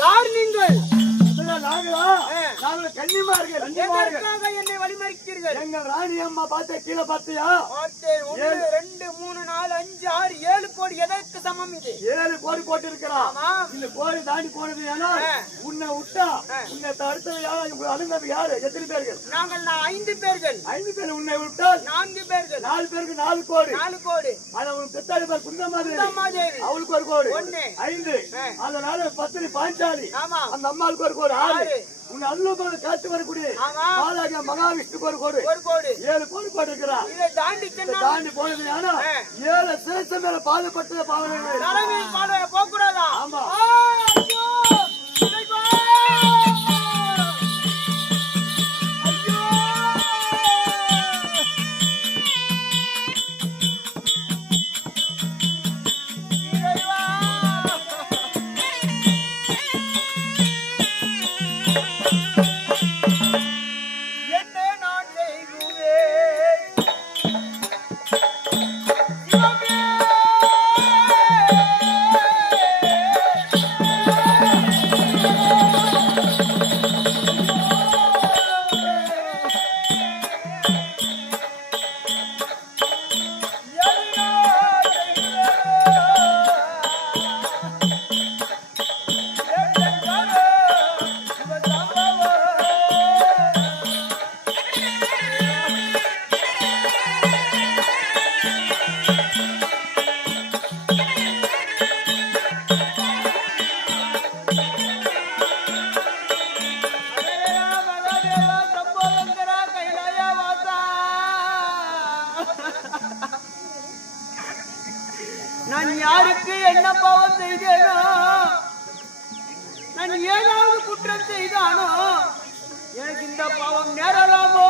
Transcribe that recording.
யார் நீங்கள்? நாங்கள் கன்னிமார்கள். என்னை வழிமறிக்கிறீர்கள்? எங்கள் ராணி அம்மா பார்த்த கீழே பார்த்தியா? 1 2 3 4 5 6 7 கோடி எதற்கு சமம் இது? 7 கோடி போட்டு இருக்கிறான். இந்த கோடி தாண்டி போனது ஏன்னா உன்னை விட்டா உன்னை தடுத்தது யாரு? அழுந்தது யாரு? எத்தனை பேர்கள்? நாங்கள் 5 பேர்கள். 5 பேர். உன்னை விட்டால் 4 பேர்கள். 4 பேருக்கு 4 கோடி. 4 கோடி. ஆனா உன் பெத்தாடி பேர் குந்தமாதேவி, அவளுக்கு 1 கோடி. 5. அதனால பத்திரி பாஞ்சாலி, அந்த அம்மாவுக்கு 1 கோடி. 6. உன் அருளுக்கு காத்து வரக்கூடிய பாலாக மகாவிஷ்ணுக்கு 1 கோடி. 7 கோடி போட்டிருக்கிறான். தாண்டி போனது ஆனா 7 சேஷம் மேல பாதப்பட்டது பாவனை போக்கூடாதா? ஆமா. நான் யாருக்கு என்ன பாவம் செய்தேனோ, நான் ஏதாவது குற்றம் செய்தானோ எனக்கு இந்த பாவம் நேரலாமோ?